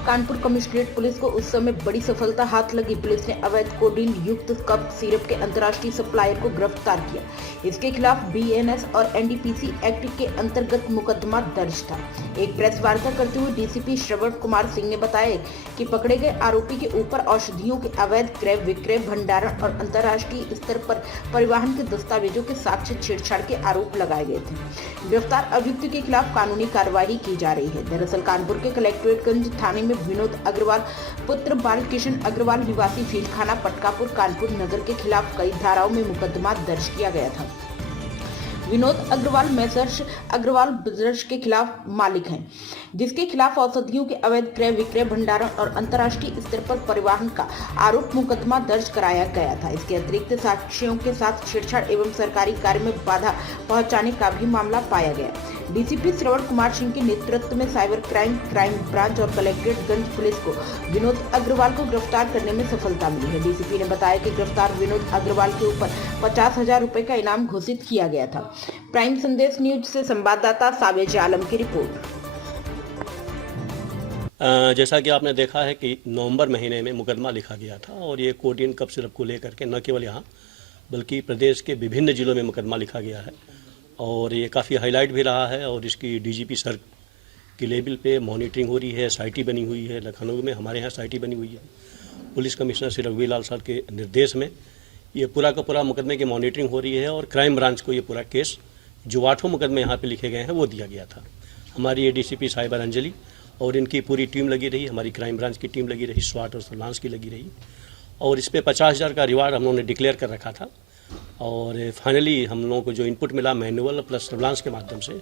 Kanpur commissionerate police को उस समय बड़ी सफलता हाथ लगी। पुलिस ने अवैध कोडीन युक्त कफ सिरप के अंतर्राष्ट्रीय सप्लायर को गिरफ्तार किया। इसके खिलाफ बीएनएस और एनडीपीसी एक्ट के अंतर्गत मुकदमा दर्ज था। एक प्रेस वार्ता करते हुए डीसीपी श्रवण कुमार सिंह ने बताया कि पकड़े गए आरोपी के ऊपर औषधियों के अवैध क्रय विक्रय, भंडारण और अंतर्राष्ट्रीय स्तर पर परिवहन के दस्तावेजों के साक्ष्य छेड़छाड़ के आरोप लगाए गए थे। गिरफ्तार अभियुक्त के खिलाफ कानूनी कार्रवाई की जा रही है। दरअसल कानपुर के कलेक्ट्रेटगंज थाने में विनोद अग्रवाल पुत्र बालकिशन अग्रवाल निवासी फीलखाना पटकापुर कानपुर नगर के खिलाफ कई धाराओं में मुकदमा दर्ज किया गया था। विनोद अग्रवाल मैसर्स अग्रवाल ब्रदर्स के खिलाफ मालिक हैं, जिसके खिलाफ औषधियों के अवैध क्रय विक्रय, भंडारण और अंतर्राष्ट्रीय स्तर पर परिवहन का आरोप मुकदमा दर्ज कराया गया था। इसके अतिरिक्त साक्ष्यों के साथ छेड़छाड़ एवं सरकारी कार्य में बाधा पहुंचाने का भी मामला पाया गया। डीसीपी श्रवण कुमार सिंह के नेतृत्व में साइबर क्राइम ब्रांच और कलेक्ट्रेटगंज पुलिस को विनोद अग्रवाल को गिरफ्तार करने में सफलता मिली है। डीसीपी ने बताया कि गिरफ्तार विनोद अग्रवाल के ऊपर 50,000 रुपए का इनाम घोषित किया गया था। प्राइम संदेश न्यूज से संवाददाता सावेज आलम की रिपोर्ट। जैसा कि आपने देखा है कि नवंबर महीने में मुकदमा लिखा गया था और ये कोडीन कफ सिरप को लेकर के न केवल यहाँ बल्कि प्रदेश के विभिन्न जिलों में मुकदमा लिखा गया है और ये काफ़ी हाईलाइट भी रहा है और इसकी डीजीपी सर की लेवल पे मॉनिटरिंग हो रही है। साइटी बनी हुई है लखनऊ में, हमारे यहाँ साइटी बनी हुई है। पुलिस कमिश्नर श्री रघुवीर लाल सर के निर्देश में ये पूरा का पूरा मुकदमे की मॉनिटरिंग हो रही है और क्राइम ब्रांच को ये पूरा केस जो 8 मुकदमे यहाँ पे लिखे गए हैं वो दिया गया था। हमारी ये डीसीपी साइबर अंजलि और इनकी पूरी टीम लगी रही, हमारी क्राइम ब्रांच की टीम लगी रही, स्वाट और सर्विलांस की लगी रही और इस पर 50,000 का रिवार्ड हम लोगों ने डिक्लेयर कर रखा था। और फाइनली हम लोगों को जो इनपुट मिला मैनुअल प्लस सर्विलांस के माध्यम से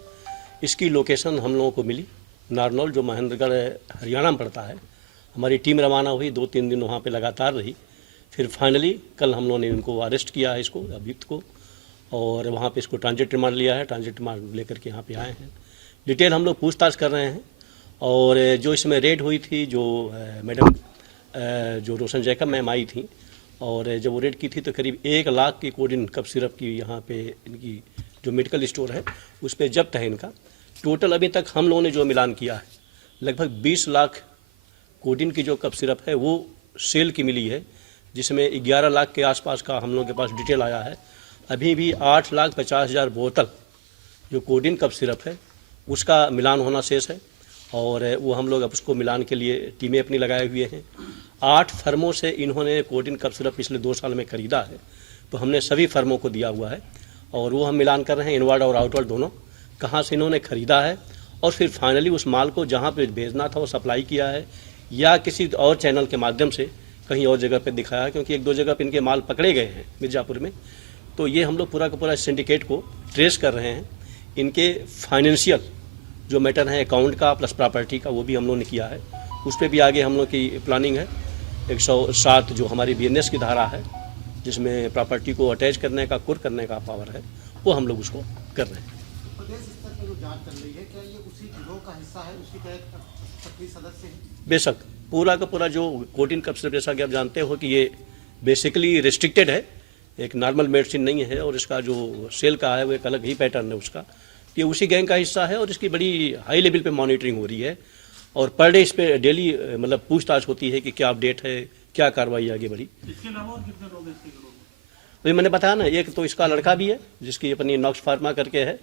इसकी लोकेशन हम लोगों को मिली नारनौल, जो महेंद्रगढ़ हरियाणा में पड़ता है। हमारी टीम रवाना हुई, 2-3 दिन वहाँ पे लगातार रही। फिर फाइनली कल हम लोगों ने इनको अरेस्ट किया है, इसको अभियुक्त को, और वहाँ पे इसको ट्रांजिट रिमांड लिया है। ट्रांजिट रिमांड लेकर के यहाँ पे आए हैं। डिटेल हम लोग पूछताछ कर रहे हैं। और जो इसमें रेड हुई थी, जो मैडम जो रोशन जैकब मैम आई थी और जब वो रेड की थी तो करीब 1 लाख की कोडीन कफ सिरप की यहाँ पे इनकी जो मेडिकल स्टोर है उस पर जब्त है इनका। टोटल अभी तक हम लोगों ने जो मिलान किया है लगभग 20 लाख कोडीन की जो कफ सिरप है वो सेल की मिली है, जिसमें 11 लाख के आसपास का हम लोगों के पास डिटेल आया है। अभी भी 8,50,000 बोतल जो कोडीन कफ सिरप है उसका मिलान होना शेष है और वो हम लोग अब उसको मिलान के लिए टीमें अपनी लगाए हुए हैं। 8 फर्मों से इन्होंने कोडीन कफ सिरप पिछले 2 साल में खरीदा है, तो हमने सभी फर्मों को दिया हुआ है और वो हम मिलान कर रहे हैं इनवर्ड और आउटवर्ड दोनों, कहाँ से इन्होंने खरीदा है और फिर फाइनली उस माल को जहाँ पे भेजना था वो सप्लाई किया है या किसी और चैनल के माध्यम से कहीं और जगह पे दिखाया है, क्योंकि 1-2 जगह पे इनके माल पकड़े गए हैं मिर्ज़ापुर में। तो ये हम लोग पूरा का पूरा सिंडिकेट को ट्रेस कर रहे हैं। इनके फाइनेंशियल जो मैटर है अकाउंट का प्लस प्रॉपर्टी का वो भी हम लोगों ने किया है, उस पर भी आगे हम लोग की प्लानिंग है। 107 जो हमारी बीएनएस की धारा है जिसमें प्रॉपर्टी को अटैच करने का, कुर करने का पावर है, वो हम लोग उसको कर रहे हैं। प्रदेश स्तर पर जो जांच चल रही है, क्या ये उसी गिरोह का हिस्सा है, उसके तहत सक्रिय सदस्य हैं? बेशक पूरा का पूरा जो कोडीन कफ सिरप, जैसा कि आप जानते हो कि ये बेसिकली रिस्ट्रिक्टेड है, एक नॉर्मल मेडिसिन नहीं है और इसका जो सेल का है वो एक अलग ही पैटर्न है उसका। ये उसी गैंग का हिस्सा है और इसकी बड़ी हाई लेवल पे मॉनिटरिंग हो रही है और पर डे इस पे डेली मतलब पूछताछ होती है कि क्या अपडेट है, क्या कार्रवाई आगे बढ़ी। इसके अलावा और कितने लोग हैं इसके गिरोह में? वही मैंने बताया ना, एक तो इसका लड़का भी है जिसकी अपनी नॉक्स फार्मा करके है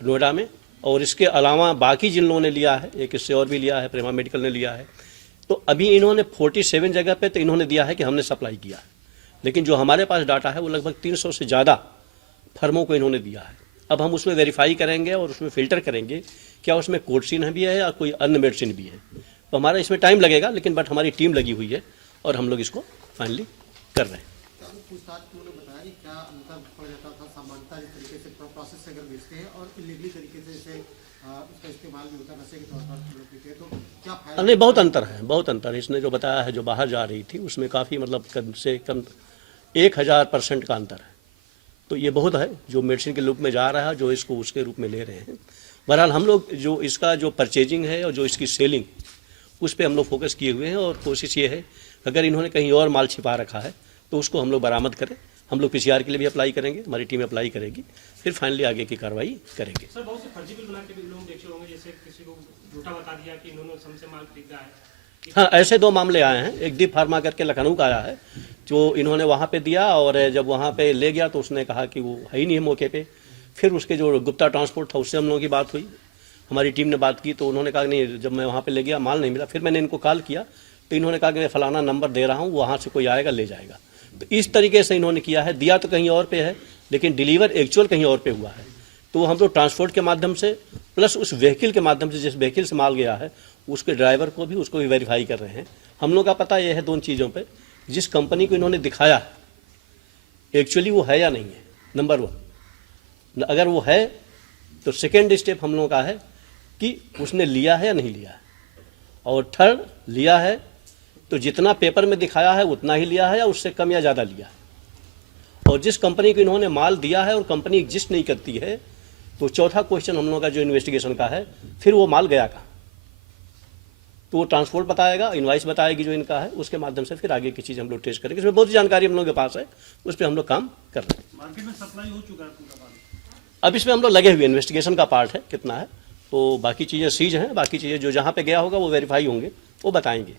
नोएडा में, और इसके अलावा बाकी जिन लोगों ने लिया है, एक इससे और भी लिया है, प्रेमा मेडिकल ने लिया है। तो अभी इन्होंने 47 जगह पे तो इन्होंने दिया है कि हमने सप्लाई किया है, लेकिन जो हमारे पास डाटा है वो लगभग 300 से ज़्यादा फर्मों को इन्होंने दिया है। अब हम उसमें वेरीफाई करेंगे और उसमें फ़िल्टर करेंगे क्या उसमें कोडसीन भी है या कोई अन्य मेडिसिन भी है। तो हमारा इसमें टाइम लगेगा, लेकिन बट हमारी टीम लगी हुई है और हम लोग इसको फाइनली कर रहे हैं। पूछताछ में उन्होंने बताया कि क्या अंतर पड़ जाता था सामान्यतः जिस तरीके से प्रोसेस से अगर बेचते हैं और इलीगली तरीके से इसे उसका इस्तेमाल भी होता है नशे के तौर पर लोग पीते हैं, तो क्या फायदा? नहीं, बहुत अंतर है, बहुत अंतर। इसने जो बताया है जो बाहर जा रही थी उसमें काफ़ी मतलब कम से कम 1000% का अंतर है। तो ये बहुत है जो मेडिसिन के रूप में जा रहा है, जो इसको उसके रूप में ले रहे हैं। बहरहाल हम लोग जो इसका जो परचेजिंग है और जो इसकी सेलिंग उस पर हम लोग फोकस किए हुए हैं और कोशिश ये है अगर इन्होंने कहीं और माल छिपा रखा है तो उसको हम लोग बरामद करें। हम लोग पीसीआर के लिए भी अप्लाई करेंगे, हमारी टीम अप्लाई करेगी, फिर फाइनली आगे की कार्रवाई करेंगे। सर, बहुत से फर्जी बिल बना के भी लोग देखे होंगे, जैसे किसी को झूठा बता दिया कि इन्होंने हमसे माल खरीदा है। हाँ, ऐसे 2 मामले आए हैं। एक दीप फार्मा करके लखनऊ का आया है, जो इन्होंने वहाँ पे दिया और जब वहाँ पे ले गया तो उसने कहा कि वो है ही नहीं है मौके पे। फिर उसके जो गुप्ता ट्रांसपोर्ट था उससे हम लोगों की बात हुई, हमारी टीम ने बात की तो उन्होंने कहा कि नहीं, जब मैं वहाँ पे ले गया माल नहीं मिला। फिर मैंने इनको कॉल किया तो इन्होंने कहा कि मैं फलाना नंबर दे रहा हूँ, वहाँ से कोई आएगा ले जाएगा। तो इस तरीके से इन्होंने किया है, दिया तो कहीं और पे है लेकिन डिलीवर एक्चुअल कहीं और पे हुआ है। तो हम लोग ट्रांसपोर्ट के माध्यम से प्लस उस व्हीकल के माध्यम से, जिस व्हीकल से माल गया है उसके ड्राइवर को भी, उसको भी वेरीफाई कर रहे हैं। हम लोग का पता यह है 2 चीज़ों पे, जिस कंपनी को इन्होंने दिखाया एक्चुअली वो है या नहीं है, नंबर 1। अगर वो है तो सेकेंड स्टेप हम लोगों का है कि उसने लिया है या नहीं लिया है, और थर्ड लिया है तो जितना पेपर में दिखाया है उतना ही लिया है या उससे कम या ज़्यादा लिया है। और जिस कंपनी को इन्होंने माल दिया है और कंपनी एग्जिस्ट नहीं करती है, तो चौथा क्वेश्चन हम लोगों का जो इन्वेस्टिगेशन का है, फिर वो माल गया कहाँ, तो वो ट्रांसपोर्ट बताएगा, इनवाइस बताएगी जो इनका है, उसके माध्यम से फिर आगे की चीज़ हम लोग टेस्ट करेंगे। इसमें बहुत सी जानकारी हम लोगों के पास है, उस पर हम लोग काम कर रहे हैं। मार्केट में सप्लाई हो चुका है पूरा पानी? अब इसमें हम लोग लगे हुए, इन्वेस्टिगेशन का पार्ट है कितना है, तो बाकी चीज़ें सीज हैं, बाकी चीज़ें जो जहाँ पे गया होगा वो वेरीफाई होंगे, वो बताएंगे।